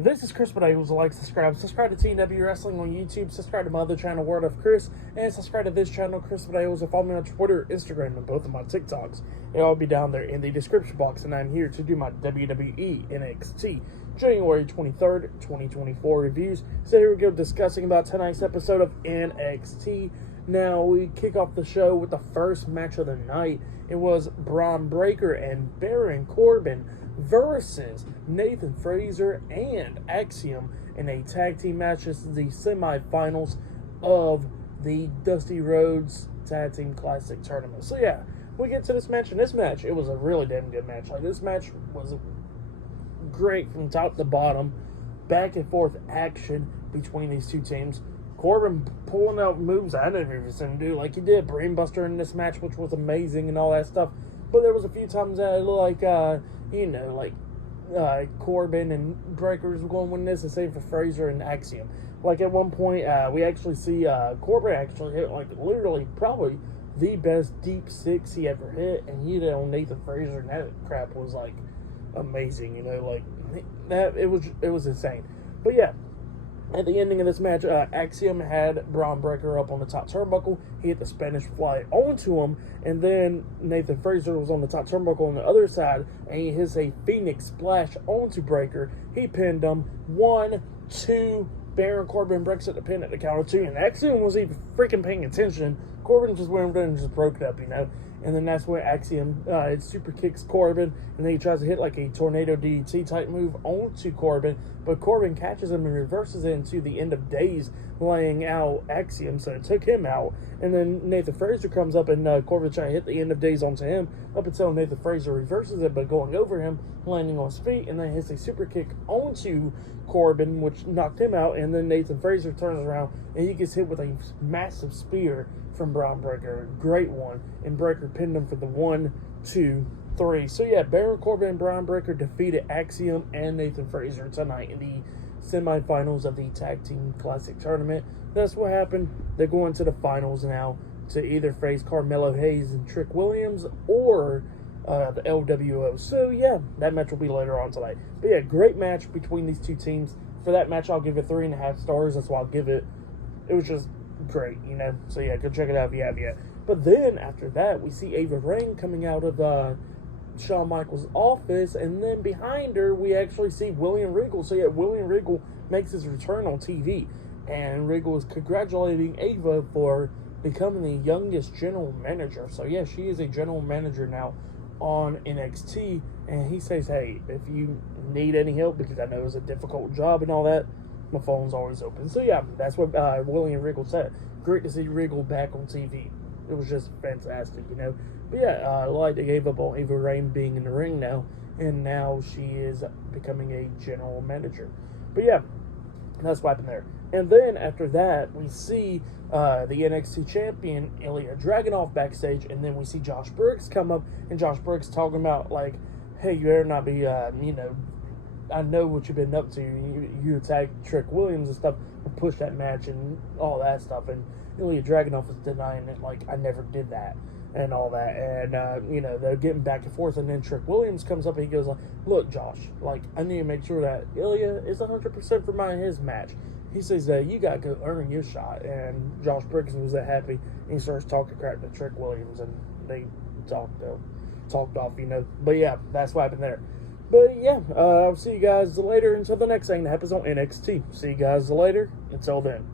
This is Chris, but I always like, subscribe to TNW Wrestling on YouTube, subscribe to my other channel, Word of Chris, and subscribe to this channel, Chris, but I always follow me on Twitter, Instagram, and both of my TikToks. It'll all be down there in the description box, and I'm here to do my WWE NXT January 23rd, 2024 reviews. So here we go, discussing about tonight's episode of NXT. Now, we kick off the show with the first match of the night. It was Braun Breaker and Baron Corbin versus Nathan Frazer and Axiom in a tag team match. This is the semifinals of the Dusty Rhodes Tag Team Classic Tournament. So yeah, we get to this match, and this match, it was a really damn good match. Like, this match was great from top to bottom. Back and forth action between these two teams. Corbin pulling out moves I never even seen him do. Like, he did Brainbuster in this match, which was amazing and all that stuff. But there was a few times that it looked like, Corbin and Breaker was going to win this, and same for Frazer and Axiom. Like, at one point, we actually see Corbin actually hit, like, literally probably the best deep six he ever hit, and he did it on Nathan Frazer, and that crap was, like, amazing, you know, like, that, it was insane. But yeah, at the ending of this match, Axiom had Braun Breaker up on the top turnbuckle. He hit the Spanish Fly onto him, and then Nathan Frazer was on the top turnbuckle on the other side, and he hits a Phoenix Splash onto Breaker. He pinned him. 1, 2, Baron Corbin breaks up the pin at the count of 2, and Axiom was even freaking paying attention. Corbin just went over there and just broke it up, you know. And then that's when Axiom super kicks Corbin, and then he tries to hit like a tornado DDT type move onto Corbin, but Corbin catches him and reverses it into the End of Days, laying out Axiom, so it took him out. And then Nathan Frazer comes up, and Corbin tries to hit the End of Days onto him, up until Nathan Frazer reverses it, but going over him, landing on his feet, and then hits a super kick onto Corbin, which knocked him out. And then Nathan Frazer turns around, and he gets hit with a massive spear from Braun Breaker. Great one. And Breaker pinned him for the 1, 2, 3. So yeah, Baron Corbin and Braun Breaker defeated Axiom and Nathan Frazer tonight in the semifinals of the Tag Team Classic Tournament. That's what happened. They're going to the finals now to either face Carmelo Hayes and Trick Williams or the LWO. So yeah, that match will be later on tonight. But yeah, great match between these two teams. For that match, I'll give it 3.5 stars. That's why I'll give it. It was just great, you know. So yeah, go check it out if you have yet. But then after that, we see Ava Raine coming out of Shawn Michaels' office, and then behind her we actually see William Regal. So yeah, William Regal makes his return on TV, and Regal is congratulating Ava for becoming the youngest general manager. So yeah, she is a general manager now on NXT, and he says, hey, if you need any help, because I know it's a difficult job and all that, my phone's always open. So yeah, that's what William Regal said. Great to see Regal back on TV. It was just fantastic, you know. But yeah, like they gave up on Ava Raine being in the ring now, and now she is becoming a general manager. But yeah, that's what happened there. And then after that, we see the NXT champion Ilya Dragunov backstage, and then we see Josh Briggs come up, and Josh Briggs talking about, like, hey, you better not be, I know what you've been up to. You attacked Trick Williams and stuff, and pushed that match and all that stuff. And Ilya Dragunov is denying it, like, I never did that and all that. And, they're getting back and forth. And then Trick Williams comes up and he goes, like, look, Josh, like, I need to make sure that Ilya is 100% for mine in his match. He says that you got to go earn your shot. And Josh Briggs was that happy. And he starts talking crap to Trick Williams. And they talked off, you know. But, yeah, that's what happened there. But yeah, I'll see you guys later until the next thing that happens on NXT. See you guys later. Until then.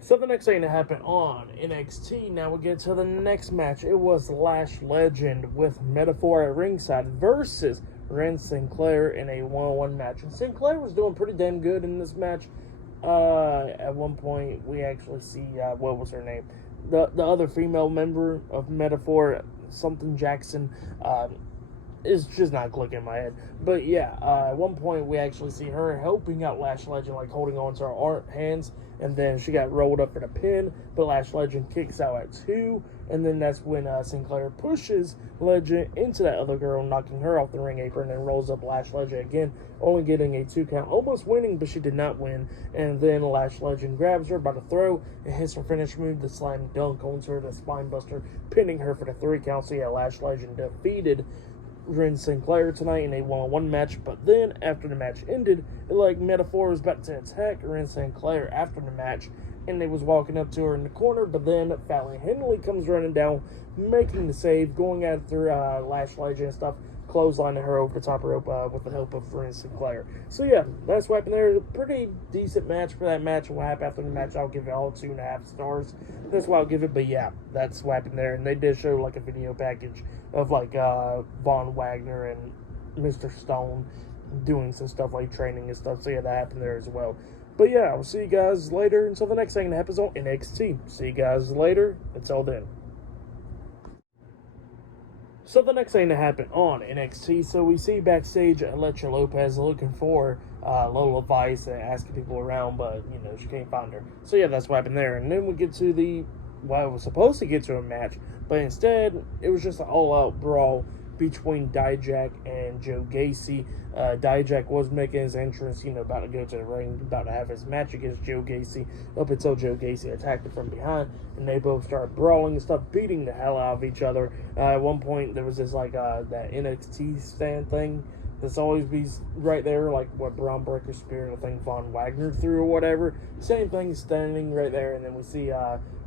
So the next thing that happened on NXT, now we get to the next match. It was Lash Legend with Metaphor at ringside versus Ren Sinclair in a 1-on-1 match. And Sinclair was doing pretty damn good in this match. At one point, we actually see, what was her name? The other female member of Metaphor, something Jackson, is just not clicking in my head. But yeah, at one point we actually see her helping out Lash Legend, like holding on to her hands, and then she got rolled up for the pin, but Lash Legend kicks out at 2, and then that's when Sinclair pushes Legend into that other girl, knocking her off the ring apron, and rolls up Lash Legend again, only getting a 2 count, almost winning, but she did not win. And then Lash Legend grabs her by the throat and hits her finish move, the slam dunk onto her, the spine buster, pinning her for the 3 count. So yeah, Lash Legend defeated Ren Sinclair tonight, and they won one match. But then, after the match ended, Metaphor was about to attack Ren Sinclair after the match, and they was walking up to her in the corner. But then Fallon Henley comes running down, making the save, going after Lash Legend and stuff, clotheslining her over the top rope with the help of Ren Sinclair. So yeah, that's what happened there. A pretty decent match for that match. What happened after the match, I'll give it all 2.5 stars. That's what I'll give it. But yeah, that's what happened there. And they did show a video package of Von Wagner and Mr. Stone doing some stuff training and stuff. So yeah, that happened there as well. But yeah, I'll see you guys later until the next thing that happens on NXT. See you guys later. Until then. So the next thing that happened on NXT, so we see backstage Elektra Lopez looking for Lola Vice and asking people around, but, she can't find her. So yeah, that's what happened there. And then we get to I was supposed to get to a match, but instead, it was just an all-out brawl between Dijak and Joe Gacy. Dijak was making his entrance, about to go to the ring, about to have his match against Joe Gacy, up until Joe Gacy attacked him from behind, and they both started brawling and stuff, beating the hell out of each other. At one point, there was this, that NXT stand thing that's always be right there, what Braun Breaker Spear and I think Von Wagner threw or whatever. Same thing, standing right there, and then we see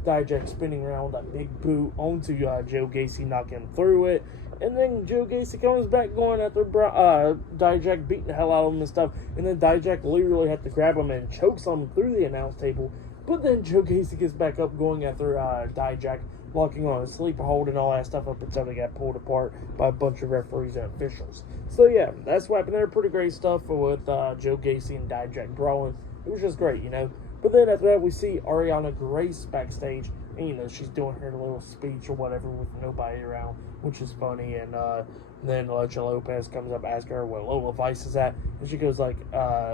Dijak spinning around that big boot onto Joe Gacy, knocking him through it. And then Joe Gacy comes back going after Dijak, beating the hell out of him and stuff. And then Dijak literally had to grab him and chokes him through the announce table. But then Joe Gacy gets back up going after Dijak, locking on a sleeper hold and all that stuff up until they got pulled apart by a bunch of referees and officials. So yeah, that's what happened there. Pretty great stuff with Joe Gacy and Dijak brawling. It was just great, But then after that, we see Ariana Grace backstage. And, she's doing her little speech or whatever with nobody around, which is funny. And then Elektra Lopez comes up asking her where Lola Vice is at. And she goes I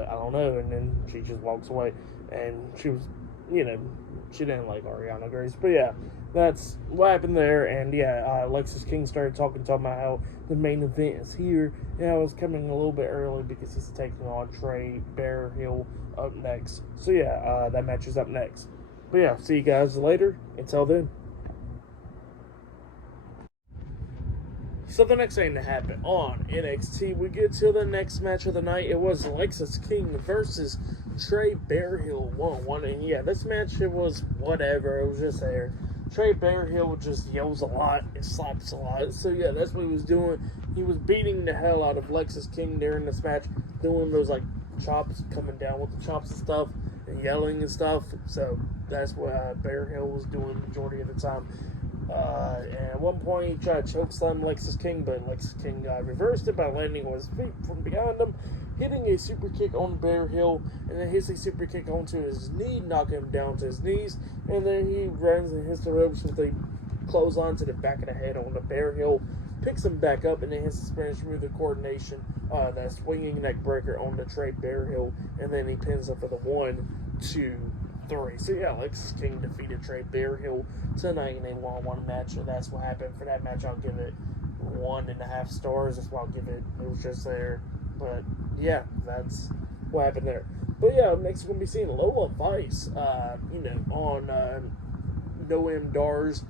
don't know. And then she just walks away. And she was, she didn't like Ariana Grace. But yeah, that's what happened there. And yeah, Lexis King started talking about how the main event is here. And I was coming a little bit early because he's taking on Trey Bearhill up next. So yeah, that match is up next. But yeah, see you guys later. Until then. So the next thing to happen on NXT, we get to the next match of the night. It was Lexis King versus Trey Bearhill 1-on-1. And yeah, this match, it was whatever. It was just there. Trey Bearhill just yells a lot and slaps a lot. So yeah, that's what he was doing. He was beating the hell out of Lexis King during this match, doing those chops, coming down with the chops and stuff, and yelling and stuff. So that's what Bearhill was doing the majority of the time. And at one point, he tried to chokeslam Lexis King, but Lexis King reversed it by landing on his feet from behind him, hitting a super kick on Bearhill, and then hits a super kick onto his knee, knocking him down to his knees, and then he runs and hits the ropes with a clothesline to the back of the head on the Bearhill, picks him back up, and then hits the Spanish move of coordination, that swinging neck breaker on the Trey Bearhill, and then he pins him for the 1, 2, 3. So yeah, Lexis King defeated Trey Bearhill tonight in a 1-on-1 match, and that's what happened for that match. I'll give it 1.5 stars. That's what I'll give it. It was just there. But yeah, that's what happened there. But yeah, next we're going to be seeing Lola Vice, on Noam Dar's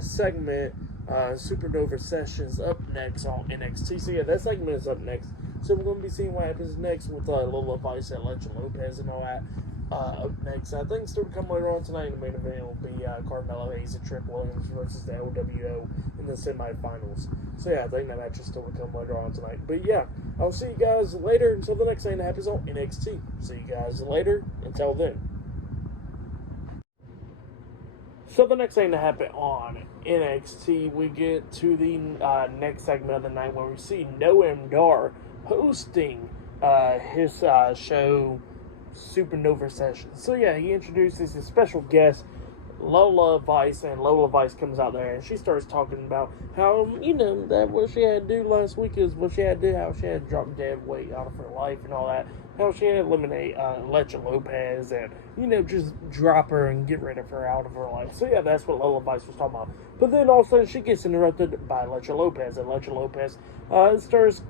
segment, Supernova Sessions, up next on NXT. So yeah, that segment is up next. So we're going to be seeing what happens next with Lola Vice and Elektra Lopez and all that. Up next, I think still to come later on tonight in the main event will be Carmelo Hayes and Triple Williams versus the LWO in the semifinals. So yeah, I think that match is still to come later on tonight. But yeah, I'll see you guys later until the next thing that happens on NXT. See you guys later. Until then. So the next thing to happen on NXT, we get to the next segment of the night where we see Noam Dar hosting his show Supernova Sessions. So yeah, he introduces his special guest, Lola Vice, and Lola Vice comes out there and she starts talking about how, that what she had to do last week is what she had to do, how she had to drop dead weight out of her life and all that, how she had to eliminate Elektra Lopez and, just drop her and get rid of her out of her life. So yeah, that's what Lola Vice was talking about. But then all of a sudden she gets interrupted by Elektra Lopez, and Elektra Lopez starts,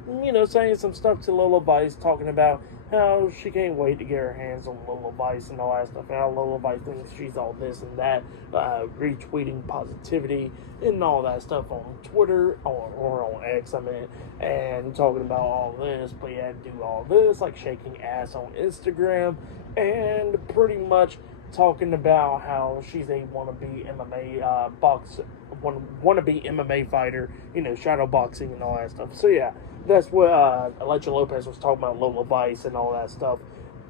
saying some stuff to Lola Vice, talking about how she can't wait to get her hands on Lola Vice and all that stuff. How Lola Vice thinks she's all this and that, retweeting positivity and all that stuff on Twitter or on X, I mean, and talking about all this, but yeah, do all this, like shaking ass on Instagram, and pretty much talking about how she's a wannabe MMA wannabe MMA fighter, shadow boxing and all that stuff. So yeah, that's what Alexa Lopez was talking about Lola Vice and all that stuff,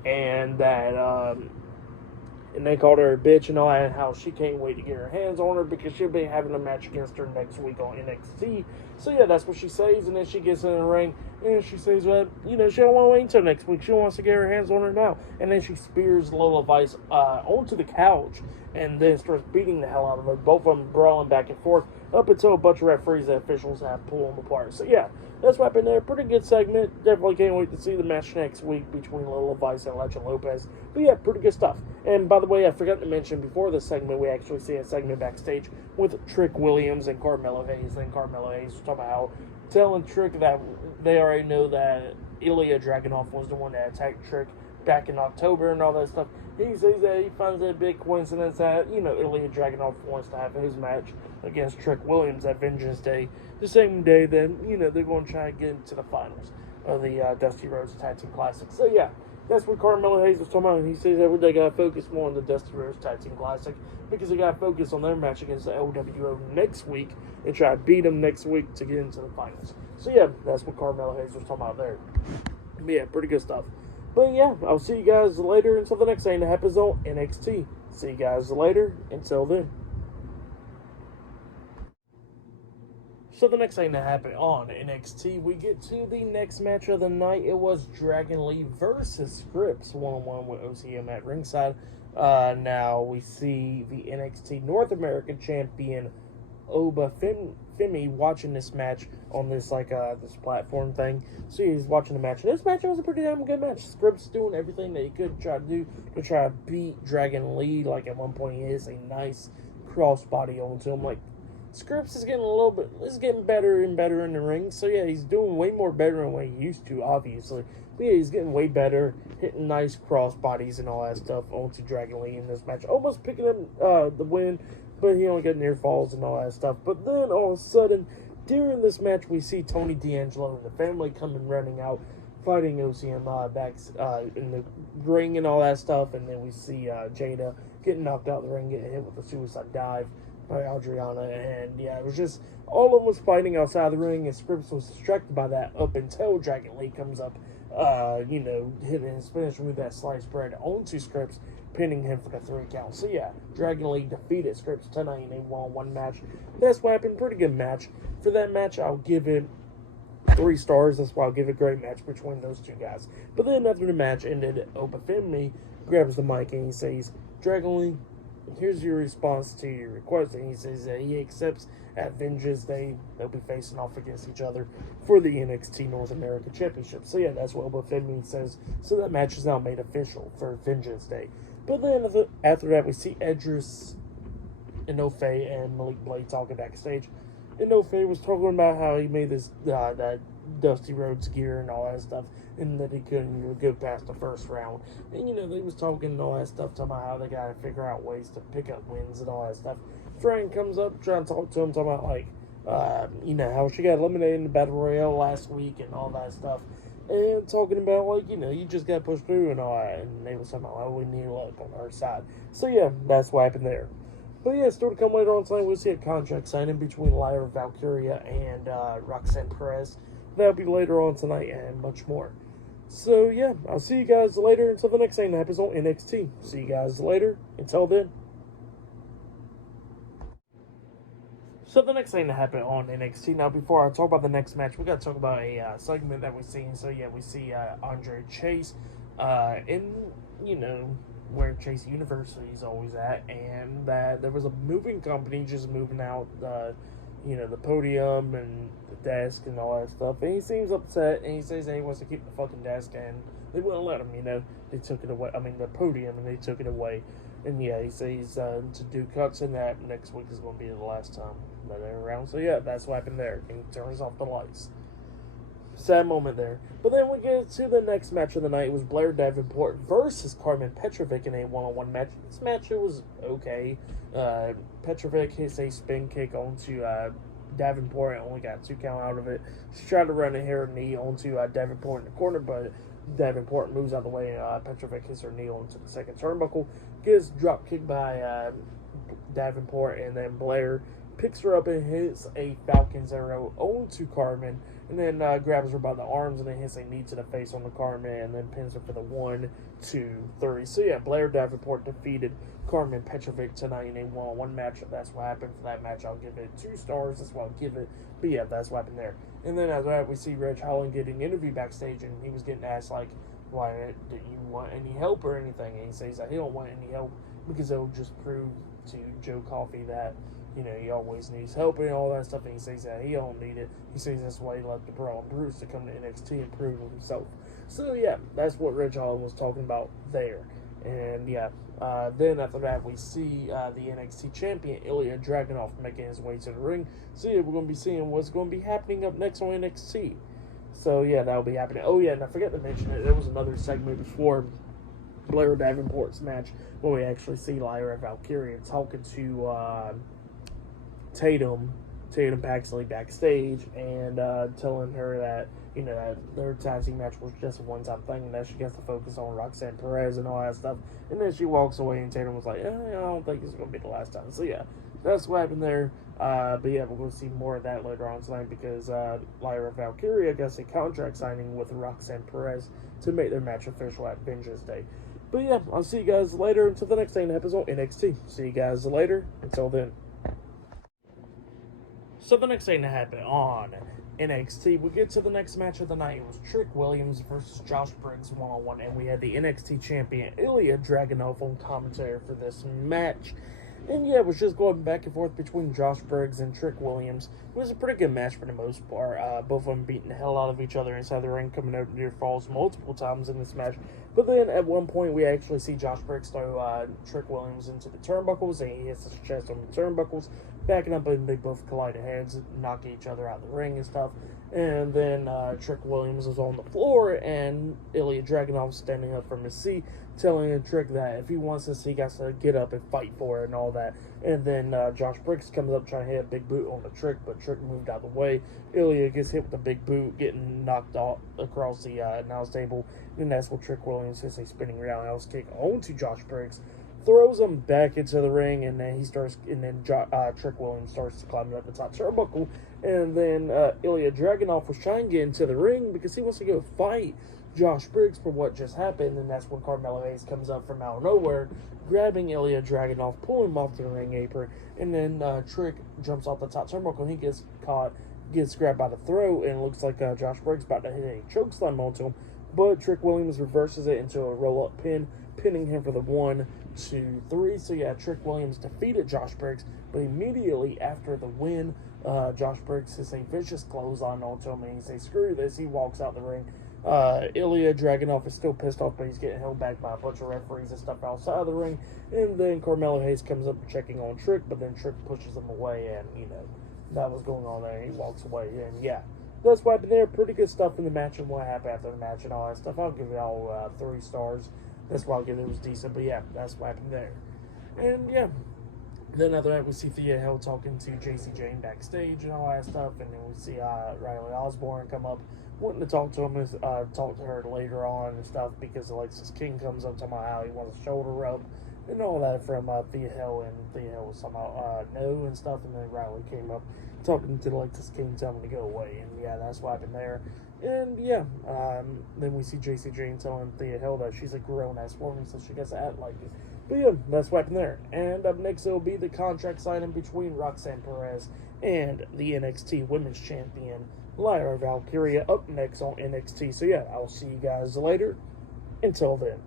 and that and they called her a bitch and all that, and how she can't wait to get her hands on her because she'll be having a match against her next week on NXT. So yeah, that's what she says, and then she gets in the ring and she says that she don't want to wait until next week. She wants to get her hands on her now, and then she spears Lola Vice onto the couch and then starts beating the hell out of her. Both of them brawling back and forth up until a bunch of referees and officials have pulled them apart. So yeah, that's what happened there. Pretty good segment. Definitely can't wait to see the match next week between Lola Vice and Alexa Lopez. But yeah, pretty good stuff. And by the way, I forgot to mention before this segment, we actually see a segment backstage with Trick Williams and Carmelo Hayes. And Carmelo Hayes was talking about how telling Trick that they already know that Ilya Dragunov was the one that attacked Trick back in October and all that stuff. He says that he finds it a big coincidence that, Ilya Dragunov wants to have his match against Trick Williams at Vengeance Day, the same day that, they're going to try to get into the finals of the Dusty Rhodes Tag Team Classic. So, yeah, that's what Carmelo Hayes was talking about. He says that they got to focus more on the Dusty Rhodes Tag Team Classic because they got to focus on their match against the LWO next week and try to beat them next week to get into the finals. So, yeah, that's what Carmelo Hayes was talking about there. But, yeah, pretty good stuff. But yeah, I'll see you guys later until the next thing that happens on NXT. See you guys later. Until then. So the next thing that happened on NXT, we get to the next match of the night. It was Dragon Lee versus Scripps, one-on-one with OCM at ringside. Now we see the NXT North American Champion Oba Femi watching this match on this this platform thing. So he's watching the match. And this match was a pretty damn good match. Scripps doing everything that he could try to do to try to beat Dragon Lee. Like at one point he hits a nice crossbody onto him. Like Scripps is getting better and better in the ring. So yeah, he's doing way more better than what he used to, obviously. But yeah, he's getting way better, hitting nice crossbodies and all that stuff onto Dragon Lee in this match. Almost picking up the win, but he only got near falls and all that stuff. But then all of a sudden, during this match, we see Tony D'Angelo and the family coming running out, fighting OCM back in the ring and all that stuff. And then we see Jada getting knocked out of the ring, getting hit with a suicide dive by Adriana. And yeah, it was just all of them was fighting outside the ring, and Scripps was distracted by that up until Dragon Lee comes up, hitting his finish with that sliced bread onto Scripps, pinning him for the 3 count. So yeah, Dragon Lee defeated Scripps tonight in a one-on-one match. That's what happened. Pretty good match. For that match, I'll give it 3 stars. That's why I'll give it a great match between those two guys. But then after the match ended, Oba Femi grabs the mic and he says, Dragon Lee, here's your response to your request. And he says that he accepts at Vengeance Day they'll be facing off against each other for the NXT North American Championship. So yeah, that's what Oba Femi says. So that match is now made official for Vengeance Day. But then after that, we see Edris, Inoue, and Malik Blade talking backstage. Inoue was talking about how he made this that Dusty Rhodes gear and all that stuff, and that he couldn't even go past the first round. And they was talking and all that stuff, talking about how they gotta figure out ways to pick up wins and all that stuff. Frank comes up trying to talk to him, talking about how she got eliminated in the Battle Royale last week and all that stuff. And talking about, you just got pushed through and all that. And they was talking about, we need luck on our side. So, yeah, that's what happened there. But, yeah, still to come later on tonight, we'll see a contract signing between Lyra, Valkyria, and Roxane Perez. That'll be later on tonight and much more. So, yeah, I'll see you guys later until the next thing that happens on NXT. See you guys later. Until then. So the next thing that happened on NXT, now before I talk about the next match, we got to talk about a segment that we're seeing. So yeah, we see Andre Chase in, where Chase University is always at, and that there was a moving company just moving out the podium and the desk and all that stuff. And he seems upset, and he says that he wants to keep the fucking desk, and they wouldn't let him, they took it away. I mean, the podium, and they took it away. And yeah, he says to do cuts in that next week is going to be the last time that they're around. So yeah, that's what happened there. And he turns off the lights. sad moment there. But then we get to the next match of the night. It was Blair Davenport versus Carmen Petrovic in a one-on-one match. This match, it was okay. Petrovic hits a spin kick onto Davenport and only got 2 count out of it. She tried to run a hair knee onto Davenport in the corner, but Davenport moves out of the way, and Petrovic hits her knee onto the second turnbuckle. Gets drop kicked by Davenport, and then Blair picks her up and hits a Falcon's Arrow onto Carmen, and then grabs her by the arms and then hits a knee to the face on the Carmen, and then pins her for the 1, 2, 3. So yeah, Blair Davenport defeated Carmen Petrovic tonight in a one-on-one match. That's what happened for that match. I'll give it 2 stars. That's what I'll give it. But yeah, that's what happened there. And then after that, we see Reg Holland getting interviewed backstage, and he was getting asked, like, why didn't you want any help or anything? And he says that he don't want any help because it'll just prove to Joe Coffey that, you know, he always needs help and all that stuff. And he says that he don't need it. He says that's why he left the Brawl Bruce to come to NXT and prove himself. So yeah, that's what Reg Holland was talking about there. And yeah, then after that, we see the NXT champion, Ilya Dragunov, making his way to the ring. So yeah, we're going to be seeing what's going to be happening up next on NXT. So yeah, that'll be happening. Oh yeah, and I forgot to mention it. There was another segment before Blair Davenport's match where we actually see Lyra Valkyria talking to Tatum Paxley backstage, and telling her that, you know, that their tag team match was just a one-time thing, and that she gets to focus on Roxane Perez and all that stuff. And then she walks away, and Tatum was like, I don't think it's going to be the last time. So yeah, that's what happened there. But yeah, we're going to see more of that later on tonight, because Lyra Valkyria gets a contract signing with Roxane Perez to make their match official at Vengeance Day. But yeah, I'll see you guys later until the next episode of NXT. See you guys later. Until then. So the next thing to happen on NXT, we get to the next match of the night. It was Trick Williams versus Josh Briggs one-on-one, and we had the NXT champion Ilya Dragunov on commentary for this match. And yeah, it was just going back and forth between Josh Briggs and Trick Williams. It was a pretty good match for the most part. Both of them beating the hell out of each other inside the ring, coming out near falls multiple times in this match. But then at one point, we actually see Josh Briggs throw Trick Williams into the turnbuckles, and he hits his chest on the turnbuckles, backing up, and they both collide heads, knock each other out of the ring and stuff. And then Trick Williams is on the floor, and Ilya Dragunov standing up from his seat, telling Trick that if he wants this, he got to get up and fight for it and all that. And then Josh Briggs comes up trying to hit a big boot on the Trick, but Trick moved out of the way. Ilya gets hit with a big boot, getting knocked off across the announce table. And that's what Trick Williams hits a spinning roundhouse kick onto Josh Briggs, throws him back into the ring, and then Trick Williams starts climbing up the top turnbuckle. And then Ilya Dragunov was trying to get into the ring because he wants to go fight Josh Briggs for what just happened. And that's when Carmelo Hayes comes up from out of nowhere, grabbing Ilya Dragunov, pulling him off the ring apron. And then Trick jumps off the top turnbuckle, and he gets grabbed by the throat, and it looks like Josh Briggs about to hit a chokeslam onto him. But Trick Williams reverses it into a roll-up pin, pinning him for the 1, 2, 3. So yeah, Trick Williams defeated Josh Briggs, but immediately after the win, Josh Briggs hits a vicious clothesline onto him, and he says, screw this. He walks out the ring. Ilya Dragunov is still pissed off, but he's getting held back by a bunch of referees and stuff outside of the ring. And then Carmelo Hayes comes up checking on Trick, but then Trick pushes him away, and, you know, that was going on there, and he walks away. And yeah, that's what happened there. Pretty good stuff in the match and what happened after the match and all that stuff. I'll give it all 3 stars. That's why I'll give it was decent. But yeah, that's what happened there. And yeah, then after that, we see Thea Hill talking to JC Jane backstage and all that stuff. And then we see Riley Osborne come up, wanting to talk to him and talk to her later on and stuff, because Alexis King comes up talking about how he wants a shoulder rub and all that from Thea Hill. And Thea Hill was talking about no and stuff. And then Riley came up talking to Alexis King, telling him to go away. And yeah, that's what happened there. And yeah, then we see JC Jane telling Thea Hill that she's a grown-ass woman, so she gets to act like it. But yeah, that's what happened there. And up next, it'll be the contract signing between Roxane Perez and the NXT Women's Champion, Lyra Valkyria, up next on NXT. So yeah, I'll see you guys later. Until then.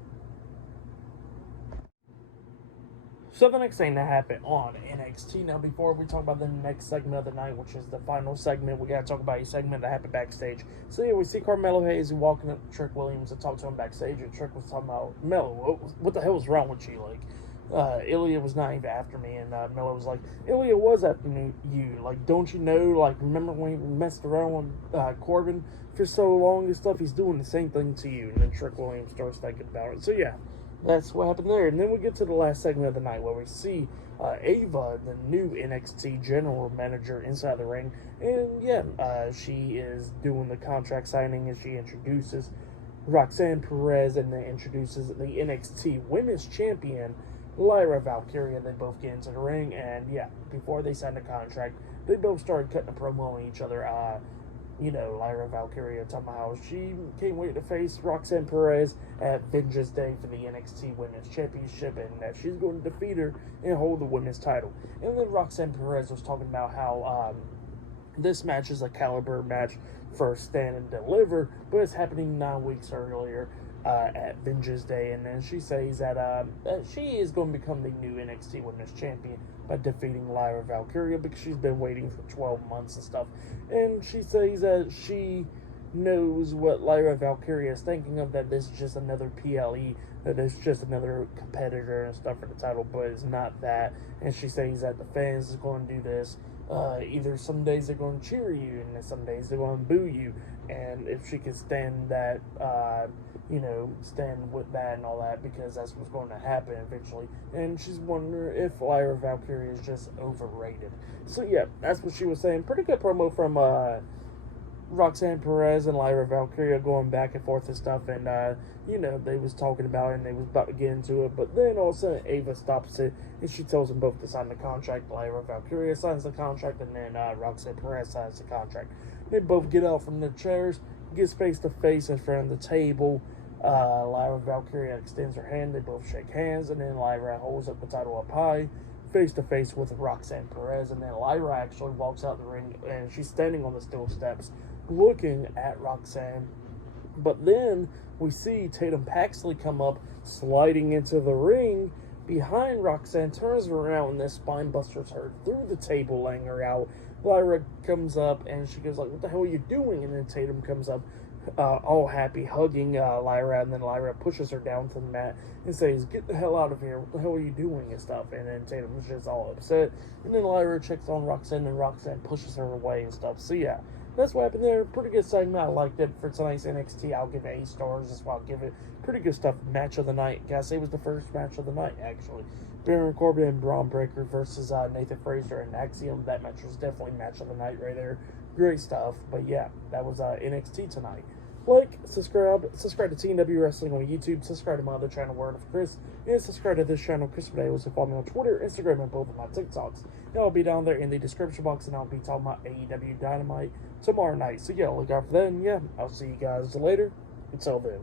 So the next thing that happened on NXT, now before we talk about the next segment of the night, which is the final segment, we got to talk about a segment that happened backstage. So yeah, we see Carmelo Hayes walking up to Trick Williams and talk to him backstage, and Trick was talking about, Melo, what the hell was wrong with you? Like, Ilya was not even after me, and Miller was like, Ilya was after you. Like, don't you know? Like, remember when we messed around with Corbin for so long and stuff? He's doing the same thing to you. And then Trick Williams starts thinking about it. So yeah, that's what happened there. And then we get to the last segment of the night where we see Ava, the new NXT general manager, inside the ring. And yeah, she is doing the contract signing, and she introduces Roxane, Perez, and then introduces the NXT Women's Champion, Lyra, Valkyria. They both get into the ring, and yeah, before they signed the contract, they both started cutting a promo on each other. Lyra, Valkyria talking about how she can't wait to face Roxane Perez at Vengeance Day for the NXT Women's Championship, and that she's going to defeat her and hold the women's title. And then Roxane Perez was talking about how this match is a caliber match for Stand and Deliver, but it's happening 9 weeks earlier at Vengeance Day. And then she says that she is going to become the new NXT Women's Champion by defeating Lyra Valkyria, because she's been waiting for 12 months and stuff. And she says that she knows what Lyra Valkyria is thinking of, that this is just another PLE, that it's just another competitor and stuff for the title, but it's not that. And she says that the fans is going to do this. Either some days they're going to cheer you, and then some days they're going to boo you. And if she could stand that, stand with that and all that, because that's what's going to happen eventually. And she's wondering if Lyra Valkyria is just overrated. So yeah, that's what she was saying. Pretty good promo from Roxane Perez and Lyra Valkyria, going back and forth and stuff, and they was talking about it and they was about to get into it, but then all of a sudden Ava stops it and she tells them both to sign the contract. Lyra Valkyria signs the contract, and then Roxane Perez signs the contract. They both get out from the chairs, gets face to face in front of the table. Lyra Valkyria extends her hand, they both shake hands, and then Lyra holds up the title up high, face to face with Roxane Perez, and then Lyra actually walks out the ring, and she's standing on the steel steps looking at Roxane. But then we see Tatum Paxley come up, sliding into the ring behind Roxane, turns around, and then spine busters her through the table, laying her out. Lyra comes up, and she goes like, "What the hell are you doing?" And then Tatum comes up, all happy, hugging Lyra, and then Lyra pushes her down to the mat and says, "Get the hell out of here, what the hell are you doing?" and stuff. And then Tatum's just all upset, and then Lyra checks on Roxane, and Roxane pushes her away and stuff. So yeah, that's what happened there. Pretty good segment. I liked it. For tonight's NXT, I'll give it 8 stars. That's why I'll give it. Pretty good stuff. Match of the night. Gotta say, it was the first match of the night, actually. Baron Corbin and Braun Breaker versus Nathan Frazer and Axiom. That match was definitely match of the night right there. Great stuff. But yeah, that was NXT tonight. Like, subscribe to TNW Wrestling on YouTube, subscribe to my other channel, Word of Chris, and subscribe to this channel, Chris Videos, and follow me on Twitter, Instagram, and both of my TikToks. And I'll be down there in the description box, and I'll be talking about AEW Dynamite tomorrow night. So yeah, look out for that, and yeah, I'll see you guys later. Until then.